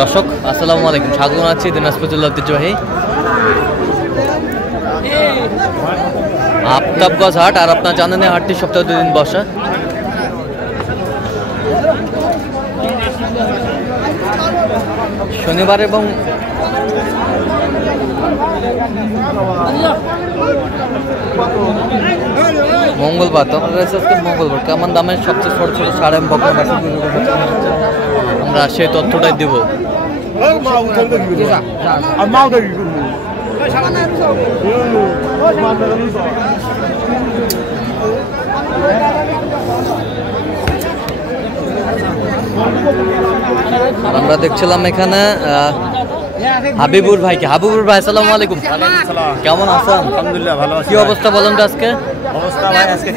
দর্শক আসসালামু আলাইকুম, স্বাগত জানাচ্ছি দিনাজপুর জেলার ঐতিহ্যবাহী আফতাবগঞ্জ হাট। আর আপনার জানেন এই হাটটি সপ্তাহে 2 দিন বসা। শনিবার এবং মঙ্গলবার। তো আমরা রয়েছে আজকে মঙ্গলবার। কেমন দামের সবচেয়ে ছোট ছোট সার এবং বকনা বাছুর আমরা সেই তথ্যটাই দেব। আমরা দেখছিলাম এখানে হাবিবুর ভাইকে। হাবিবুর ভাই আসসালামু আলাইকুম, কেমন আছেন? আলহামদুলিল্লাহ ভালো আছি। কি অবস্থা বলেন তো আজকে? অবস্থা ভাই আজকে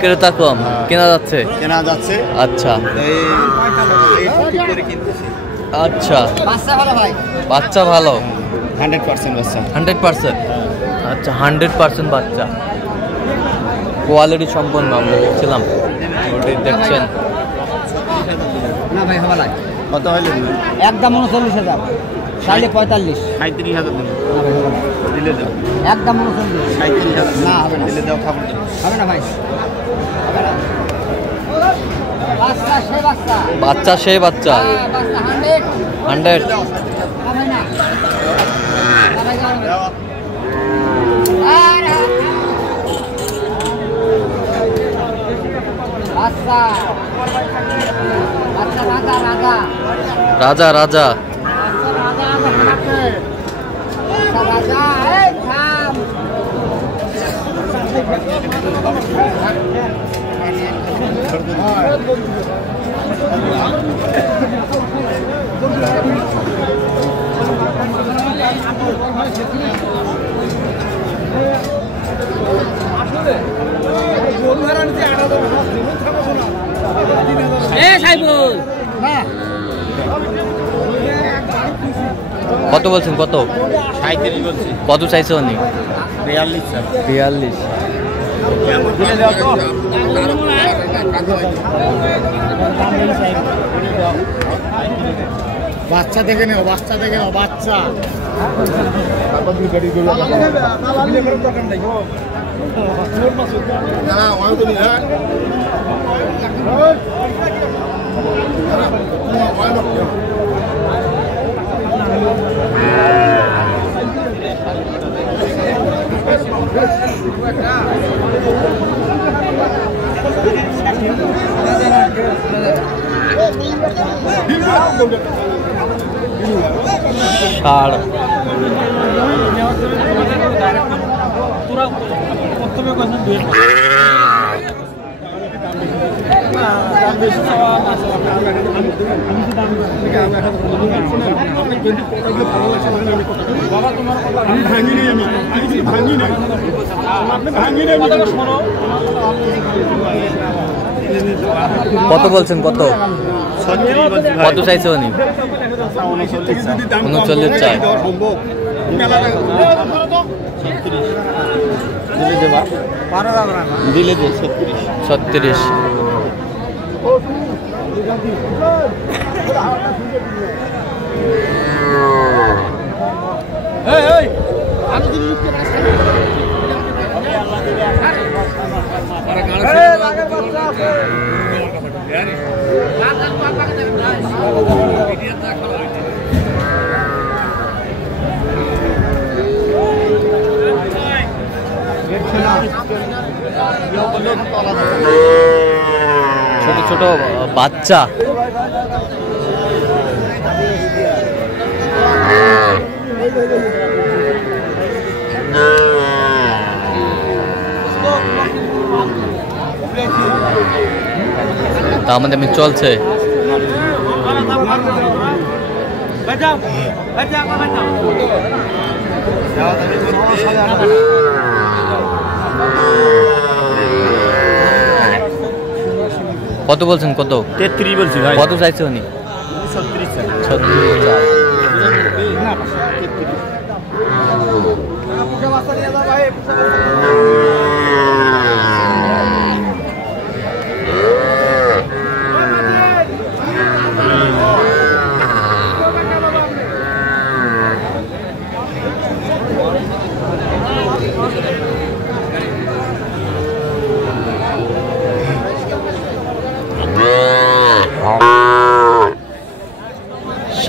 ক্রেতা কম, কেনা যাচ্ছে। আচ্ছা আচ্ছা, বাচ্চা ভালো 100% বাচ্চা। 100%? আচ্ছা 100% বাচ্চা, কোয়ালিটি সম্পন্ন। আমরা দেখছিলাম দেখছেন না ভাই হবে না। কত হইল? একদম 39,000, সাড়ে 45। 37,000 দিলে দাও। একদম 39। 37,000 না হবে না, দিলে দাও। খাবো হবে না ভাই, বাচ্চা সে বাচ্চা, বাচ্চা সেই বাচ্চা। বাচ্চা 100 100 হবে না। বাচ্চা বাচ্চা রাজা রাজা রাজা রাজা। রাজা এই থাম। কত বলছেন? কত? 37 বলছি। কত চাইছে উনি? 42 স্যার। 42। দিলে দাও তো। বাচ্চা দেখে নেও, বাচ্চা দেখে নেও, বাচ্চা। ষাড় কত বলছেন? কত? 36 বলছি ভাই। কত চাইছে উনি? 39 চাই। দিলে দেবা। দিলে দে 36। 36। ছোট ছোট বাচ্চা। তা আমাদের চলছে। কত বলছেন? কত? 33 বলছি ভাই। কত চাইছে উনি? 36 চাই। 36 চাই।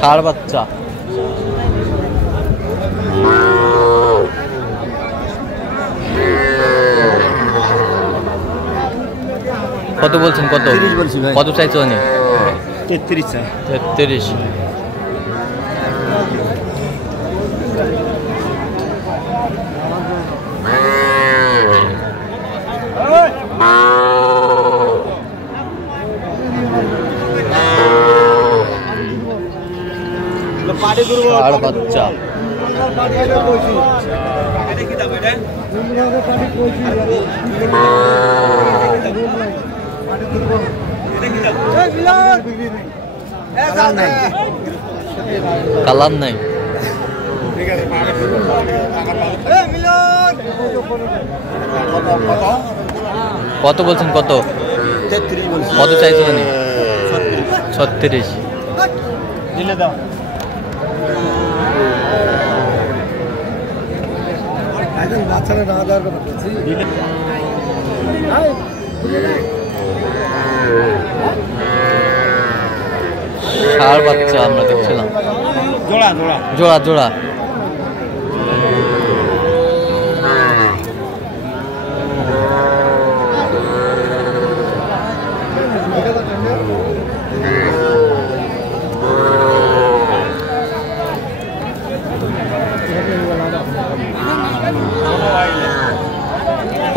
ষাঁড় বাচ্চা। কত বলছেন? কত 30 বলছি ভাই। কত চাইছো? 33 চাই। 33। ষাঁড় বাচ্চা। কালার নাই। কত বলছেন? কত 33 বলছি। কত চাইছো? 36। দিলে দাও। বাচ্চারা না দেওয়ার কথা বলছি। ষাঁড় বাচ্চা আমরা দেখছিলাম। জোড়া জোড়া। জোড়া জোড়া।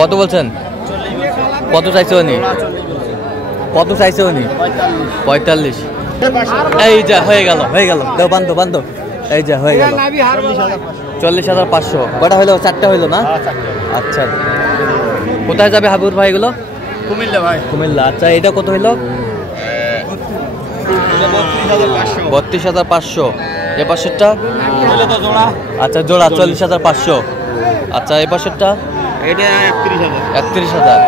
কত বলছেন? কত চাইছো? কত চাইছো? 45। এই যা হয়ে গেল, হয়ে গেল। দাও বান্ধব বান্ধব। এই যা হয়ে গেল 40,500। কটা হইলো? 4টা হইলো না? আচ্ছা, কোথায় যাবে হাবুর ভাই এগুলো? কুমিল্লা ভাই। কুমিল্লা। আচ্ছা, এটা কত হইলো? 32,500। এ পাশেরটা? আচ্ছা জোড়া 40,500। আচ্ছা, এ পাশেরটা? এটা 31,000। 31,000।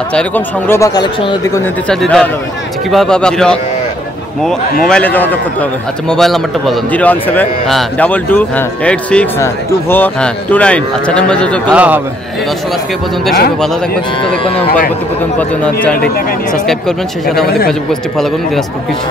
আচ্ছা, এরকম সংগ্রহ বা কালেকশনের দিকে নিতে চাই দিতে কিভাবে পাবে আপনি? মোবাইলে যোগাযোগ করতে হবে। আচ্ছা, মোবাইল নাম্বারটা বলুন। 017 হ্যাঁ 22 হ্যাঁ 86 হ্যাঁ 24 হ্যাঁ 29। আচ্ছা, নাম্বার যোগাযোগ করলে হবে। দর্শক, আজকে এই পর্যন্ত। সবাই ভালো থাকবেন, সুস্থ থাকবেন এবং পরবর্তী পর্যন্ত চ্যানেলটি সাবস্ক্রাইব করবেন। সেই সাথে আমাদের ফেসবুক পেজটি ফলো করুন, দিনাজপুর কৃষি।